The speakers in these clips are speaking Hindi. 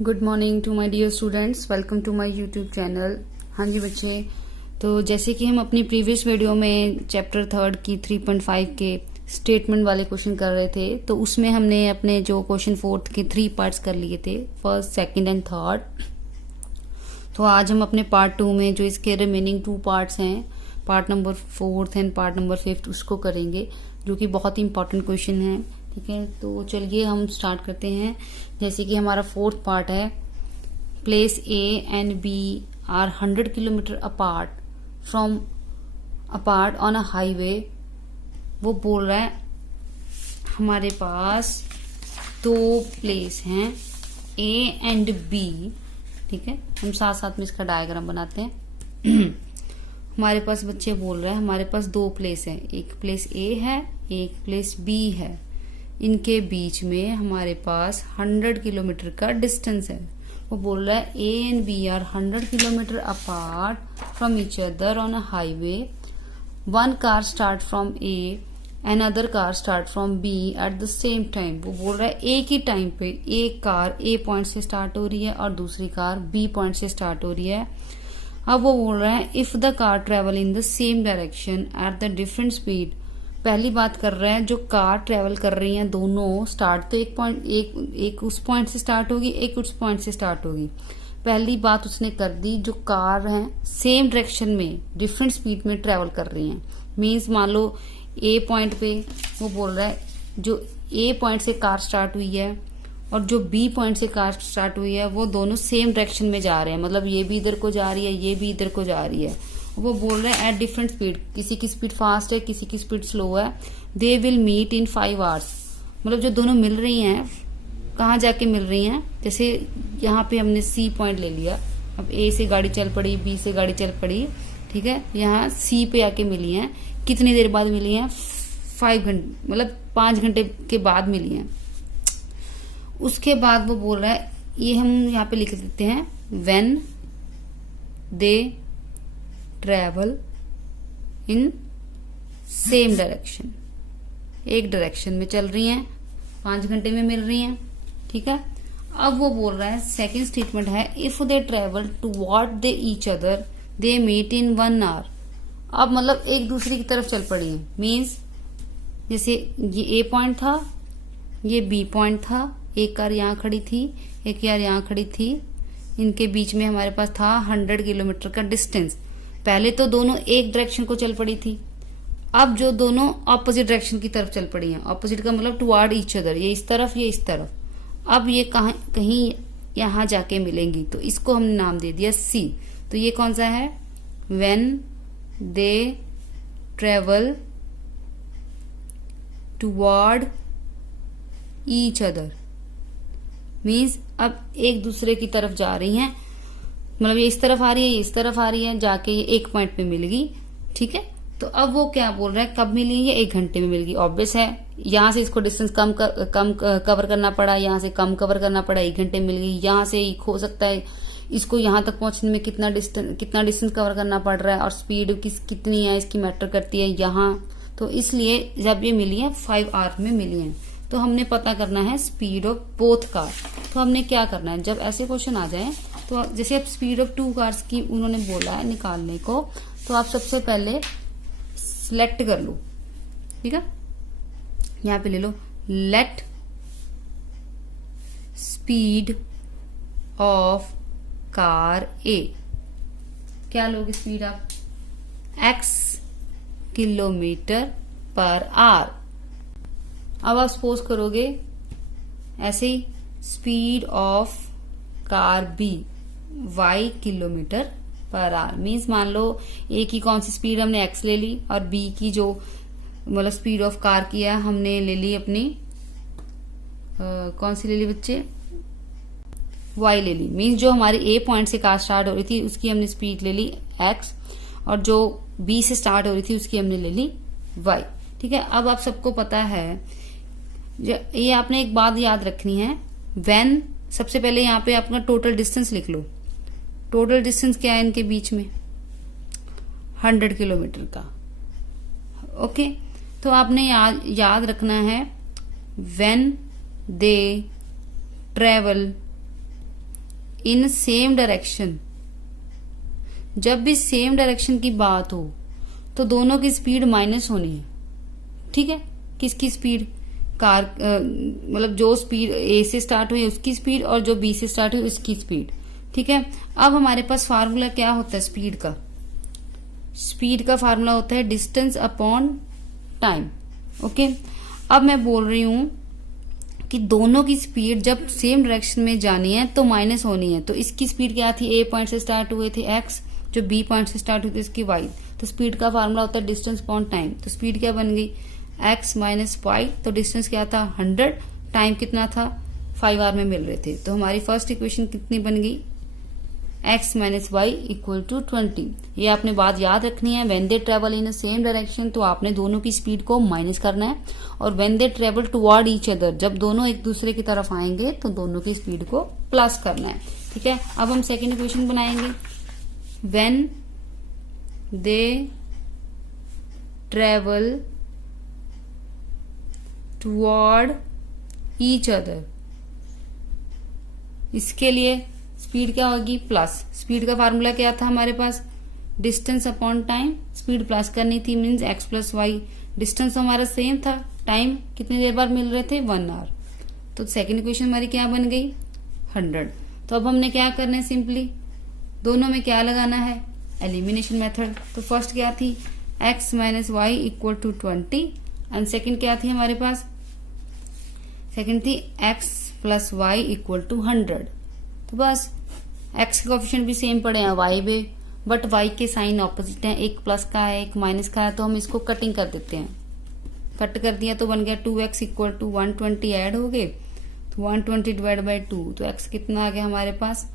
Good morning to my dear students, welcome to my YouTube channel. हाँ जी बच्चे, तो जैसे कि हम अपनी प्रीवियस वीडियो में चैप्टर 3 की 3.5 के स्टेटमेंट वाले क्वेश्चन कर रहे थे, तो उसमें हमने अपने जो क्वेश्चन 4 के 3 पार्ट्स कर लिए थे, फर्स्ट, सेकंड एंड थर्ड। तो आज हम अपने पार्ट 2 में जो इसके रिमेनिंग 2 पार्ट्स हैं, part number 4 and part number 5, उसको करेंगे, जो कि बहुत ही इंपॉर्टेंट क्वेश्चन है। ठीक है, तो चलिए हम स्टार्ट करते हैं। जैसे कि हमारा 4th पार्ट है, place A and B are 100 kilometre apart on a highway. वो बोल रहा है हमारे पास दो प्लेस हैं ए एंड बी। ठीक है, हम साथ साथ में इसका डायग्राम बनाते हैं। हमारे पास बच्चे बोल रहे हैं हमारे पास दो प्लेस है, एक प्लेस ए है, एक प्लेस बी है। इनके बीच में हमारे पास 100 किलोमीटर का डिस्टेंस है। वो बोल रहा है A and B are 100 kilometre apart from each other on a highway. One car start from A and other car start from B at the same time. वो बोल रहा है एक ही टाइम पे एक कार ए पॉइंट से स्टार्ट हो रही है और दूसरी कार बी पॉइंट से स्टार्ट हो रही है। अब वो बोल रहा है if the car travel in the same direction at the different speed. पहली बात कर रहे हैं जो कार ट्रेवल कर रही हैं दोनों, स्टार्ट तो एक उस पॉइंट से स्टार्ट होगी, एक उस पॉइंट से स्टार्ट होगी। पहली बात उसने कर दी, जो कार हैं सेम डायरेक्शन में डिफरेंट स्पीड में ट्रेवल कर रही हैं। मीन्स मान लो ए पॉइंट पे वो बोल रहा है जो ए पॉइंट से कार स्टार्ट हुई है और जो बी पॉइंट से कार स्टार्ट हुई है वो दोनों सेम डायरेक्शन में जा रहे हैं। मतलब ये भी इधर को जा रही है, ये भी इधर को जा रही है। वो बोल रहे हैं एट डिफरेंट स्पीड, किसी की स्पीड फास्ट है, किसी की स्पीड स्लो है। They will meet in 5 hours. मतलब जो दोनों मिल रही हैं कहाँ जाके मिल रही हैं, जैसे यहाँ पे हमने सी पॉइंट ले लिया, अब ए से गाड़ी चल पड़ी, बी से गाड़ी चल पड़ी, ठीक है, यहाँ सी पे आके मिली हैं। कितनी देर बाद मिली हैं? 5 घंटे, मतलब 5 घंटे के बाद मिली हैं। उसके बाद वो बोल रहा है, ये हम यहाँ पे लिख देते हैं, when they travel in same direction. एक डायरेक्शन में चल रही हैं, 5 घंटे में मिल रही हैं। ठीक है, अब वो बोल रहा है सेकंड स्टेटमेंट है, if they travel toward they each other they meet in 1 hour. अब मतलब एक दूसरे की तरफ चल पड़ी है। मीन्स जैसे ये ए पॉइंट था, ये बी पॉइंट था, एक कार यहाँ खड़ी थी, एक कार यहाँ खड़ी थी। इनके बीच में हमारे पास था 100 किलोमीटर का डिस्टेंस। पहले तो दोनों एक डायरेक्शन को चल पड़ी थी, अब जो दोनों ऑपोजिट डायरेक्शन की तरफ चल पड़ी हैं। ऑपोजिट का मतलब टुवर्ड ईच अदर, ये इस तरफ, ये इस तरफ। अब ये कहीं यहां जाके मिलेंगी, तो इसको हमने नाम दे दिया सी। तो ये कौन सा है? When they travel toward each other. Means अब एक दूसरे की तरफ जा रही हैं, मतलब ये इस तरफ आ रही है, ये इस तरफ आ रही है, जाके ये एक पॉइंट पे मिल गई। ठीक है, तो अब वो क्या बोल रहा है, कब मिली? ये 1 घंटे में मिल गई। ऑब्वियस है, यहाँ से इसको डिस्टेंस कम कवर करना पड़ा, यहाँ से कम कवर करना पड़ा, 1 घंटे में मिल गई। यहाँ से हो सकता है इसको यहाँ तक पहुंचने में कितना डिस्टेंस कवर करना पड़ रहा है और स्पीड कितनी है इसकी मैटर करती है यहाँ। तो इसलिए जब ये मिली है 5 आवर में मिली है, तो हमने पता करना है स्पीड ऑफ बोथ कार। तो हमने क्या करना है, जब ऐसे क्वेश्चन आ जाए, तो जैसे अब स्पीड ऑफ 2 कार्स की उन्होंने बोला है निकालने को, तो आप सबसे पहले सिलेक्ट कर लो। ठीक है, यहां पे ले लो, let speed of car A. क्या लोगे स्पीड आप? x kilometre per hour. अब आप सपोज करोगे ऐसे ही, speed of car B y kilometre per hour. Means मान लो ए की कौन सी स्पीड हमने x ले ली और बी की जो मतलब स्पीड ऑफ कार की है हमने ले ली अपनी कौन सी ले ली बच्चे? y ले ली। मीन्स जो हमारी ए पॉइंट से कार स्टार्ट हो रही थी उसकी हमने स्पीड ले ली x, और जो बी से स्टार्ट हो रही थी उसकी हमने ले ली y। ठीक है, अब आप सबको पता है, ये आपने एक बात याद रखनी है, व्हेन, सबसे पहले यहाँ पे अपना टोटल डिस्टेंस लिख लो। टोटल डिस्टेंस क्या है इनके बीच में? 100 किलोमीटर का। ओके, तो आपने याद रखना है, when they travel in same direction, जब भी सेम डायरेक्शन की बात हो तो दोनों की स्पीड माइनस होनी है। ठीक है, किसकी स्पीड, कार मतलब जो स्पीड ए से स्टार्ट हुई उसकी स्पीड और जो बी से स्टार्ट हुई उसकी स्पीड। ठीक है, अब हमारे पास फार्मूला क्या होता है स्पीड का? स्पीड का फार्मूला होता है डिस्टेंस अपॉन टाइम। ओके, अब मैं बोल रही हूं कि दोनों की स्पीड जब सेम डायरेक्शन में जानी है तो माइनस होनी है। तो इसकी स्पीड क्या थी, ए पॉइंट से स्टार्ट हुए थे एक्स, जो बी पॉइंट से स्टार्ट हुई थी इसकी वाई। तो स्पीड का फार्मूला होता है डिस्टेंस अपॉन टाइम। तो स्पीड क्या बन गई, एक्स माइनस वाई। तो डिस्टेंस क्या था 100, टाइम कितना था 5 आवर में मिल रहे थे। तो हमारी फर्स्ट इक्वेशन कितनी बन गई, x minus Y equal to 20। ये आपने बात याद रखनी है, when they travel in same direction तो आपने दोनों की स्पीड को माइनस करना है, और when they travel toward each other, जब दोनों एक दूसरे की तरफ आएंगे तो दोनों की स्पीड को प्लस करना है। ठीक है, अब हम सेकेंड इक्वेशन बनाएंगे, when they travel toward each other, इसके लिए स्पीड क्या होगी प्लस। स्पीड का फार्मूला क्या था हमारे पास, distance upon time, speed plus करनी थी means x plus y. Distance हमारा सेम था, टाइम कितनी देर बाद मिल रहे थे 1 आवर। तो सेकंड इक्वेशन हमारी क्या बन गई 100। तो अब हमने क्या करना है, सिंपली दोनों में क्या लगाना है, एलिमिनेशन मेथड। तो फर्स्ट क्या थी x minus Y equal to 20 and second क्या थी हमारे पास, सेकेंड थी x plus Y equal to 100। तो बस x के कोएफिशिएंट भी सेम पड़े हैं y में, बट y के साइन ऑपोजिट हैं, एक प्लस का है एक माइनस का है। तो हम इसको कटिंग कर देते हैं, कट कर दिया तो बन गया 2x इक्वल टू 120 ऐड हो गए, तो 120 डिवाइड बाई 2, तो x कितना आ गया हमारे पास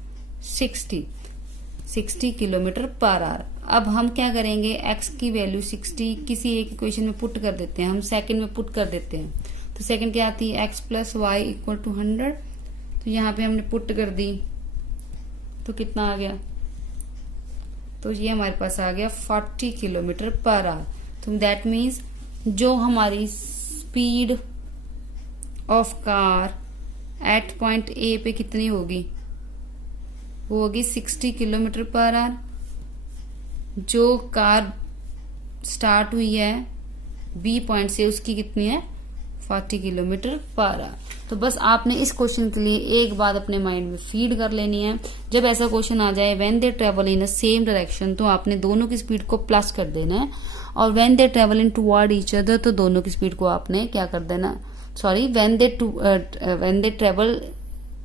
60 किलोमीटर पर आवर। अब हम क्या करेंगे, x की वैल्यू 60 किसी एक इक्वेशन में पुट कर देते हैं, हम सेकंड में पुट कर देते हैं। तो सेकंड क्या आती है x plus Y equal to 100, तो यहाँ पे हमने पुट कर दी तो कितना आ गया, तो ये हमारे पास आ गया 40 किलोमीटर पर आवर। तो दैट मीन्स जो हमारी speed of car eight point A पे कितनी होगी, वो होगी 60 किलोमीटर पर आवर। जो कार स्टार्ट हुई है बी पॉइंट से उसकी कितनी है 40 किलोमीटर पर आवर। तो बस आपने इस क्वेश्चन के लिए एक बात अपने माइंड में फीड कर लेनी है, जब ऐसा क्वेश्चन आ जाए when they travel in a same direction तो आपने दोनों की स्पीड को प्लस कर देना है, और when they travel in toward each other तो दोनों की स्पीड को आपने क्या कर देना, sorry when they travel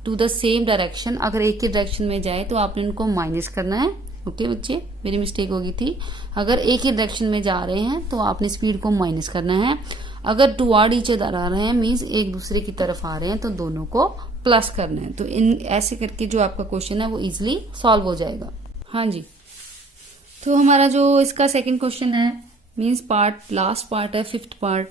to the same direction, अगर एक ही डायरेक्शन में जाए तो आपने उनको माइनस करना है। ओके बच्चे, मेरी मिस्टेक हो गई थी, अगर एक ही डायरेक्शन में जा रहे हैं तो आपने स्पीड को माइनस करना है, अगर टुवर्ड ईच अदर आ रहे हैं मींस एक दूसरे की तरफ आ रहे हैं तो दोनों को प्लस करना है। तो इन ऐसे करके जो आपका क्वेश्चन है वो इजिली सॉल्व हो जाएगा। हाँ जी, तो हमारा जो इसका सेकंड क्वेश्चन है मींस पार्ट लास्ट पार्ट है, fifth part,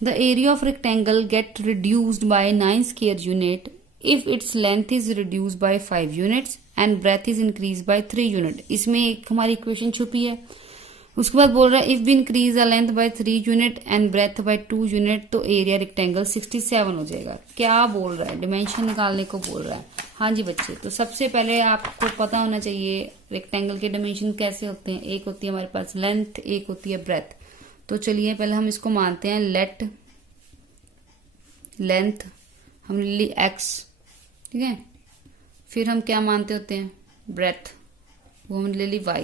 the area of rectangle get reduced by 9 square unit if its length is reduced by 5 units and breadth is increase by 3 unit. इसमें एक हमारी इक्वेशन छुपी है। उसके बाद बोल रहा है इफ भी increase the length by 3 unit and breadth by 2 unit तो एरिया रेक्टेंगल 67 हो जाएगा। क्या बोल रहा है, डिमेंशन निकालने को बोल रहा है। हाँ जी बच्चे, तो सबसे पहले आपको पता होना चाहिए रेक्टेंगल के डिमेंशन कैसे होते हैं। एक होती है हमारे पास लेंथ, एक होती है ब्रेथ। तो चलिए पहले हम इसको मानते हैं लेट लेंथ हमने ली x, ठीक है, फिर हम क्या मानते होते हैं ब्रेथ, वो हमने ले ली y।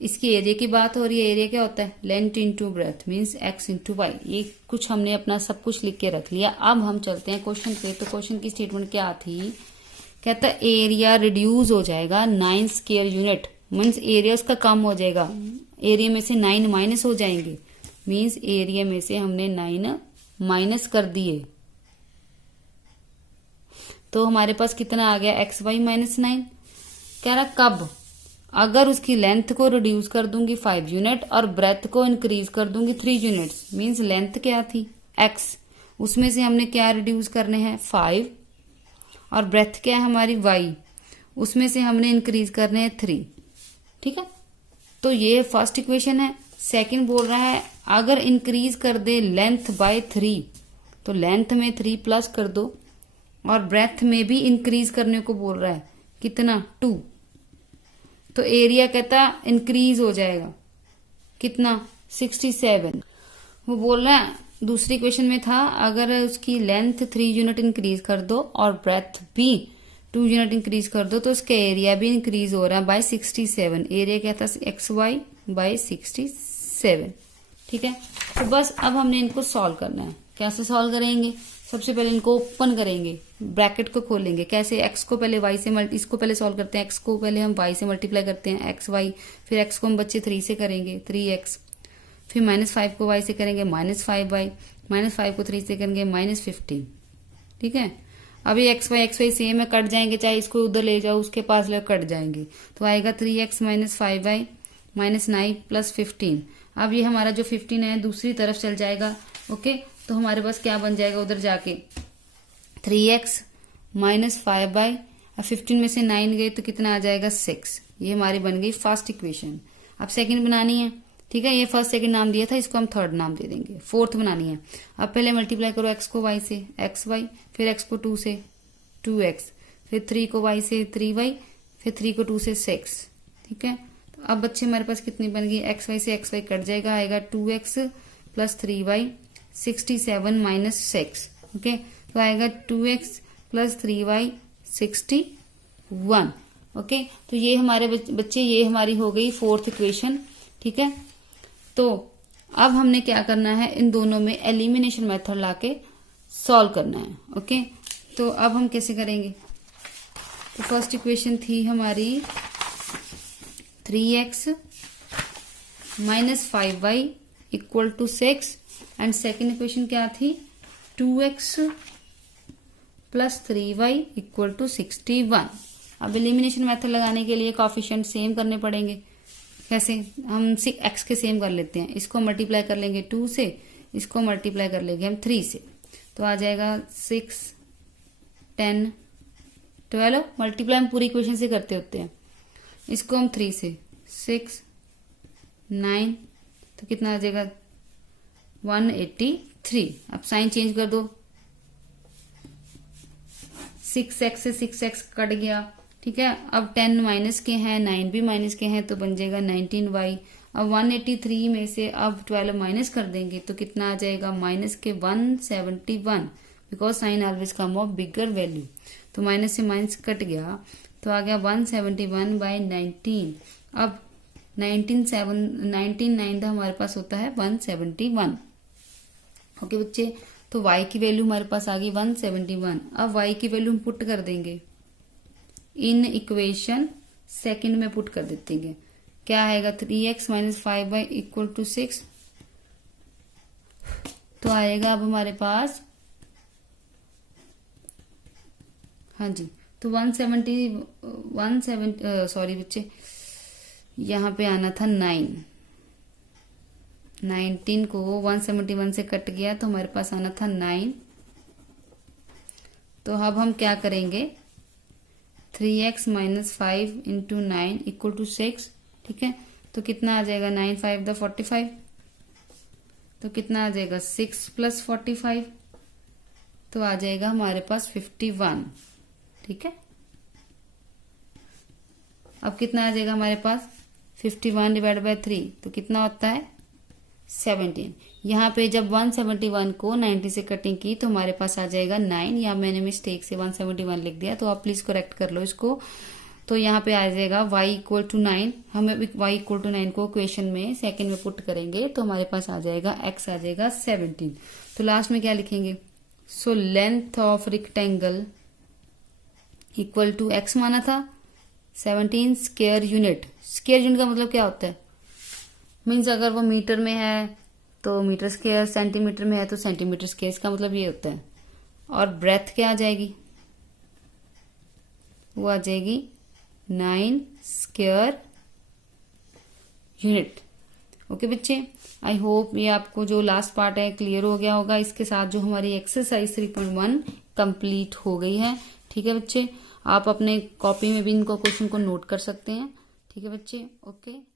इसकी एरिया की बात हो रही है, एरिया क्या होता है length into breadth means x into Y. ये कुछ हमने अपना सब कुछ लिख के रख लिया। अब हम चलते हैं क्वेश्चन पे। तो क्वेश्चन की स्टेटमेंट क्या थी, कहता है एरिया रिड्यूस हो जाएगा 9 स्क्वायर यूनिट, मीन्स एरिया उसका कम हो जाएगा, एरिया में से 9 माइनस हो जाएंगे, मीन्स एरिया में से हमने 9 माइनस कर दिए तो हमारे पास कितना आ गया एक्स वाई माइनस 9। कह रहा कब, अगर उसकी लेंथ को रिड्यूस कर दूंगी 5 यूनिट और ब्रेथ को इंक्रीज कर दूंगी 3 यूनिट्स, मींस लेंथ क्या थी x, उसमें से हमने क्या रिड्यूस करने हैं 5, और ब्रेथ क्या है हमारी y, उसमें से हमने इंक्रीज करने हैं 3। ठीक है, तो ये फर्स्ट इक्वेशन है। सेकंड बोल रहा है अगर इंक्रीज कर दे लेंथ बाय 3 तो लेंथ में 3 प्लस कर दो, और ब्रेथ में भी इंक्रीज करने को बोल रहा है कितना 2, तो एरिया कहता इंक्रीज हो जाएगा कितना 67। वो बोल रहा है दूसरी क्वेश्चन में था अगर उसकी लेंथ 3 यूनिट इंक्रीज कर दो और ब्रेथ भी 2 यूनिट इंक्रीज कर दो तो उसका एरिया भी इंक्रीज हो रहा है बाय 67। एरिया क्या था XY बाय 67। ठीक है, तो बस अब हमने इनको सॉल्व करना है। कैसे सॉल्व करेंगे? सबसे पहले इनको ओपन करेंगे, ब्रैकेट को खोलेंगे। कैसे? x को पहले y से इसको पहले सॉल्व करते हैं। x को पहले हम y से मल्टीप्लाई करते हैं XY, फिर x को हम बच्चे 3 से करेंगे 3x, फिर -5 को y से करेंगे -5y, -5 को 3 से करेंगे -15। ठीक है, अब ये XY सेम है, कट जाएंगे, चाहे इसको उधर ले जाओ उसके पास ले कट जाएंगे, तो आएगा 3x -5y -9 + 15। अब ये हमारा जो 15 है दूसरी तरफ चल जाएगा। ओके, तो हमारे पास क्या बन जाएगा उधर जाके 3x -5y, अब 15 में से 9 गए तो कितना आ जाएगा 6। ये हमारी बन गई फर्स्ट इक्वेशन। अब सेकंड बनानी है। ठीक है, ये फर्स्ट सेकंड नाम दिया था, इसको हम थर्ड नाम दे देंगे। फोर्थ बनानी है। अब पहले मल्टीप्लाई करो x को y से xy, फिर x को 2 से 2x, फिर 3 को y से 3y, फिर 3 को 2 से 6। ठीक है, तो अब बच्चे हमारे पास कितनी बन गई? xy से xy कट जाएगा, आएगा 2x + 3y 67 - 6। ओके, तो आएगा 2x + 3y 61। ओके, तो ये हमारे बच्चे ये हमारी हो गई फोर्थ इक्वेशन। ठीक है, तो अब हमने क्या करना है, इन दोनों में एलिमिनेशन मेथड लाके सॉल्व करना है। ओके, तो अब हम कैसे करेंगे? तो फर्स्ट इक्वेशन थी हमारी 3x -5y = 6 and second equation क्या थी 2x + 3y = 61। अब एलिमिनेशन मेथड लगाने के लिए कोएफिशिएंट सेम करने पड़ेंगे। कैसे? हम x के सेम कर लेते हैं, इसको मल्टीप्लाई कर लेंगे 2 से, इसको मल्टीप्लाई कर लेंगे हम 3 से, तो आ जाएगा 6 10 12। मल्टीप्लाई हम पूरी इक्वेशन से करते होते हैं। इसको हम 3 से 6 9, तो कितना आ जाएगा 183। अब साइन चेंज कर दो, 6x से 6x कट गया। ठीक है, अब 10 माइनस के हैं, 9 भी माइनस के हैं, तो बन जाएगा 19y। अब 183 में से अब 12 माइनस कर देंगे तो कितना आ जाएगा -171, because sign always come of bigger value. तो माइनस से माइनस कट गया तो आ गया 171/19। अब 19 हमारे पास होता है 171। ओके बच्चे, तो y की वैल्यू हमारे पास आ गई 171। अब y की वैल्यू हम पुट कर देंगे इन इक्वेशन सेकंड में पुट कर देंगे। क्या आएगा 3x - 5y = 6। तो आएगा अब हमारे पास, हाँ जी, तो 170 सॉरी बच्चे, यहाँ पे आना था 19 को 171 से कट गया तो हमारे पास आना था 9। तो अब हम क्या करेंगे 3x - 5 × 9 = 6। ठीक है, तो कितना आ जाएगा 9 5 = 45, तो कितना आ जाएगा 6 + 45, तो आ जाएगा हमारे पास 51। ठीक है, अब कितना आ जाएगा हमारे पास 51 / 3, तो कितना होता है 17। यहाँ पे जब 171 को 90 से कटिंग की तो हमारे पास आ जाएगा 9, या मैंने मिस्टेक से 171 लिख दिया, तो आप प्लीज करेक्ट कर लो इसको। तो यहाँ पे आ जाएगा y = 9। हम y = 9 को इक्वेशन में सेकंड में पुट करेंगे तो हमारे पास आ जाएगा x आ जाएगा 17। तो लास्ट में क्या लिखेंगे? So length of rectangle equal to x माना था 17 स्क्वायर यूनिट। स्क्वायर यूनिट का मतलब क्या होता है? मीन्स अगर वो मीटर में है तो मीटर स्क्वायर, सेंटीमीटर में है तो सेंटीमीटर स्क्वायर, इसका मतलब ये होता है। और ब्रेथ क्या आ जाएगी? वो आ जाएगी 9 स्क्वायर यूनिट। ओके बच्चे, आई होप ये आपको जो लास्ट पार्ट है क्लियर हो गया होगा। इसके साथ जो हमारी एक्सरसाइज 3.1 कंप्लीट हो गई है। ठीक है बच्चे, आप अपने कॉपी में भी इनको क्वेश्चन को नोट कर सकते हैं। ठीक है बच्चे, ओके।